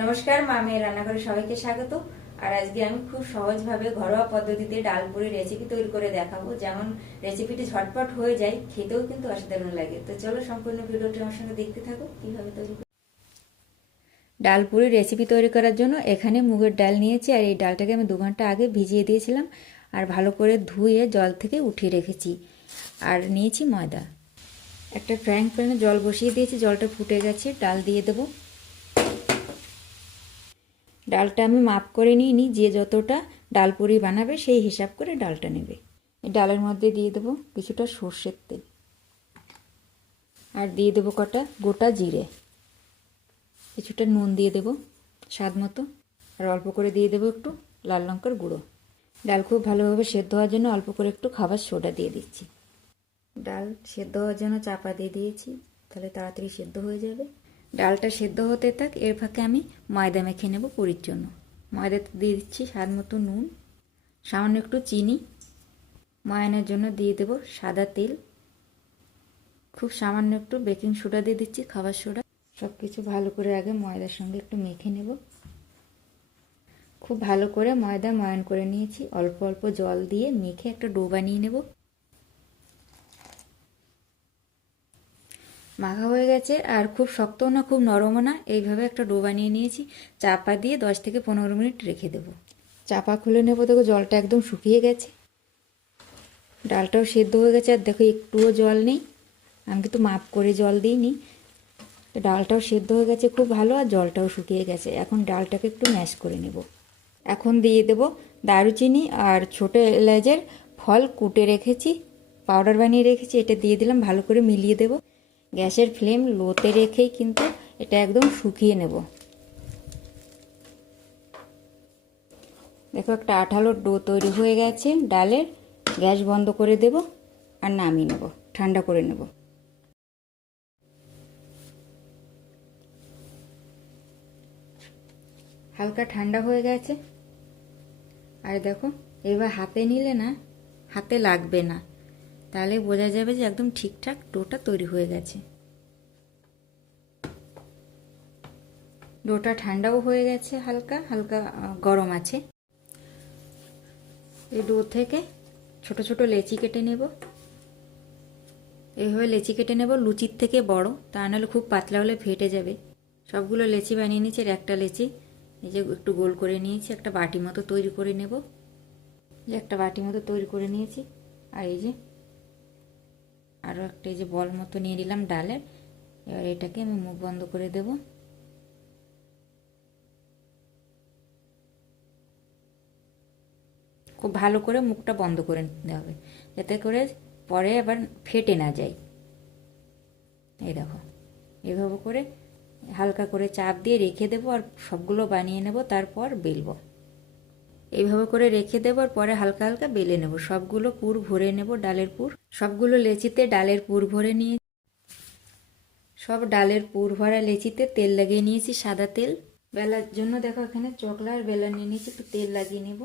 নমস্কার, মা মেয়ের রান্নাঘরে সবাইকে স্বাগত। আর আজকে আমি খুব সহজভাবে ঘরোয়া পদ্ধতিতে ডাল পুরি রেসিপি তৈরি করে দেখাবো। যেমন রেসিপিটি ঝটপট হয়ে যায়, খেতেও কিন্তু অসাধারণ লাগে। তো চলো সম্পূর্ণ ভিডিওটি আমার সঙ্গে দেখতে থাকো, কীভাবে তৈরি ডাল পুরি রেসিপি তৈরি করার জন্য এখানে মুগের ডাল নিয়েছি, আর এই ডালটাকে আমি দু ঘণ্টা আগে ভিজিয়ে দিয়েছিলাম, আর ভালো করে ধুয়ে জল থেকে উঠিয়ে রেখেছি। আর নিয়েছি ময়দা। একটা ফ্রাইং প্যানে জল বসিয়ে দিয়েছি, জলটা ফুটে গেছে, ডাল দিয়ে দেবো। ডালটা আমি মাপ করে নিয়ে নিই, যে যতটা ডাল পুরি বানাবে সেই হিসাব করে ডালটা নেবে। ডালের মধ্যে দিয়ে দেবো কিছুটা সর্ষের তেল। আর দিয়ে দেবো কটা গোটা জিরে। কিছুটা নুন দিয়ে দেবো স্বাদ মতো। আর অল্প করে দিয়ে দেবো একটু লাল লঙ্কার গুঁড়ো। ডাল খুব ভালোভাবে সেদ্ধ হওয়ার জন্য অল্প করে একটু খাবার সোডা দিয়ে দিচ্ছি। ডাল সেদ্ধ হওয়ার জন্য চাপা দিয়ে দিয়েছি, তাহলে তাড়াতাড়ি সেদ্ধ হয়ে যাবে। ডালটা সেদ্ধ হতে থাক, এর ফাঁকে আমি ময়দা মেখে নেব পুরীর জন্য। ময়দাতে দিয়ে দিচ্ছি, স্বাদ মতো নুন, সামান্য একটু চিনি। ময়ানের জন্য দিয়ে দেব সাদা তেল। খুব সামান্য একটু বেকিং সোডা দিয়ে দিচ্ছি, খাবার সোডা। সব কিছু ভালো করে আগে ময়দার সঙ্গে একটু মেখে নেব। খুব ভালো করে ময়দা ময়ান করে নিয়েছি। অল্প অল্প জল দিয়ে মেখে একটা ডো বানিয়ে নেব। মাখা হয়ে গেছে আর খুব শক্তও না, খুব নরমও না। এইভাবে একটা ডো বানিয়ে নিয়েছি। চাপা দিয়ে দশ থেকে পনেরো মিনিট রেখে দেব। চাপা খুলে নেব, দেখো জলটা একদম শুকিয়ে গেছে। ডালটাও সেদ্ধ হয়ে গেছে। আর দেখো একটুও জল নেই। আমি কিন্তু মাপ করে জল দিইনি। ডালটাও সেদ্ধ হয়ে গেছে খুব ভালো আর জলটাও শুকিয়ে গেছে। এখন ডালটাকে একটু ম্যাশ করে নেব। এখন দিয়ে দেব দারুচিনি আর ছোটো এলাচের ফল কুটে রেখেছি, পাউডার বানিয়ে রেখেছি। এটা দিয়ে দিলাম, ভালো করে মিলিয়ে দেবো। গ্যাসের ফ্লেম লোতে রেখেই কিন্তু এটা একদম শুকিয়ে নেব। দেখো একটা আঠালো ডো তৈরি হয়ে গেছে, ডালের গ্যাস বন্ধ করে দেব আর নামিয়ে নেব, ঠান্ডা করে নেব। হালকা ঠান্ডা হয়ে গেছে। আর দেখো, এবার হাতে নিলে না, হাতে লাগবে না। তাহলে বোঝা যাবে যে একদম ঠিকঠাক ডোটা তৈরি হয়ে গেছে। ডোটা ঠান্ডাও হয়ে গেছে হালকা হালকা গরম আছে। এই ডো থেকে ছোট ছোট লেচি কেটে নেব। এইভাবে লেচি কেটে নেব, লুচির থেকে বড়, তা নাহলে খুব পাতলা হলে ফেটে যাবে। সবগুলো লেচি বানিয়ে নিয়েছি একটা লেচি এই যে একটু গোল করে নিয়েছি, একটা বাটি মতো তৈরি করে নেব। যে একটা বাটি মতো তৈরি করে নিয়েছি, আর এই যে আরও একটা, এই যে বল মতো নিয়ে নিলাম ডালের। এবার এটাকে আমি মুখ বন্ধ করে দেব। খুব ভালো করে মুখটা বন্ধ করে নিতে হবে, যাতে করে পরে আবার ফেটে না যায়। এই দেখো, এভাবে করে হালকা করে চাপ দিয়ে রেখে দেবো আর সবগুলো বানিয়ে নেব, তারপর বেলবো। এইভাবে করে রেখে দেবো আর পরে হালকা হালকা বেলে নেব। সবগুলো পুর ভরে নেব, ডালের পুর। সবগুলো লেচিতে ডালের পুর ভরে নিয়ে, সব ডালের পুর ভরা লেচিতে তেল লাগিয়ে নিয়েছি, সাদা তেল। বেলার জন্য দেখো এখানে চকলা আর বেলা নিয়ে নিয়েছি, একটু তেল লাগিয়ে নেব।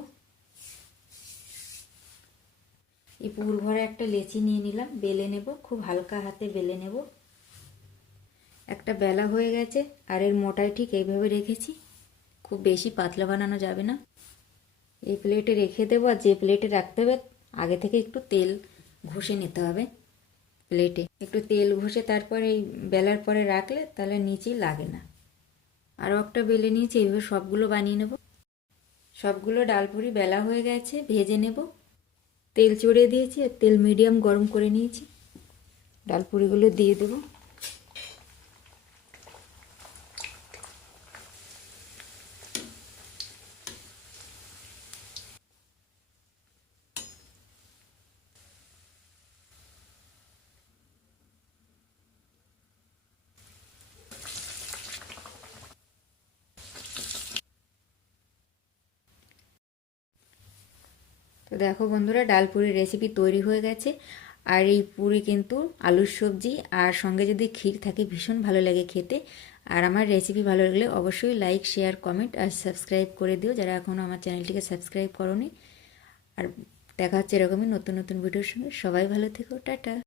এই পুর একটা লেচি নিয়ে নিলাম, বেলে নেব, খুব হালকা হাতে বেলে নেব। একটা বেলা হয়ে গেছে, আর এর মোটাই ঠিক এইভাবে রেখেছি। খুব বেশি পাতলা বানানো যাবে না। এই প্লেটে রেখে দেবো, আর যে প্লেটে রাখতে হবে, আগে থেকে একটু তেল ঘষে নিতে হবে প্লেটে। একটু তেল ঘষে তারপর এই বেলার পরে রাখলে তাহলে নিচেই লাগে না। আরও একটা বেলে নিয়েছি, এইভাবে সবগুলো বানিয়ে নেব। সবগুলো ডালপুরি বেলা হয়ে গেছে, ভেজে নেব। তেল চড়িয়ে দিয়েছি আর তেল মিডিয়াম গরম করে নিয়েছি। ডালপুরিগুলো দিয়ে দেবো। তো দেখো বন্ধুরা, ডাল পুরির রেসিপি তৈরি হয়ে গেছে। আর এই পুরি কিন্তু আলুর সবজি আর সঙ্গে যদি ক্ষীর থাকে, ভীষণ ভালো লাগে খেতে। আর আমার রেসিপি ভালো লাগলে অবশ্যই লাইক শেয়ার কমেন্ট আর সাবস্ক্রাইব করে দিও যারা এখনও আমার চ্যানেলটিকে সাবস্ক্রাইব করনি। আর দেখা হচ্ছে এরকমই নতুন নতুন ভিডিওর সঙ্গে। সবাই ভালো থেকো, টাটা।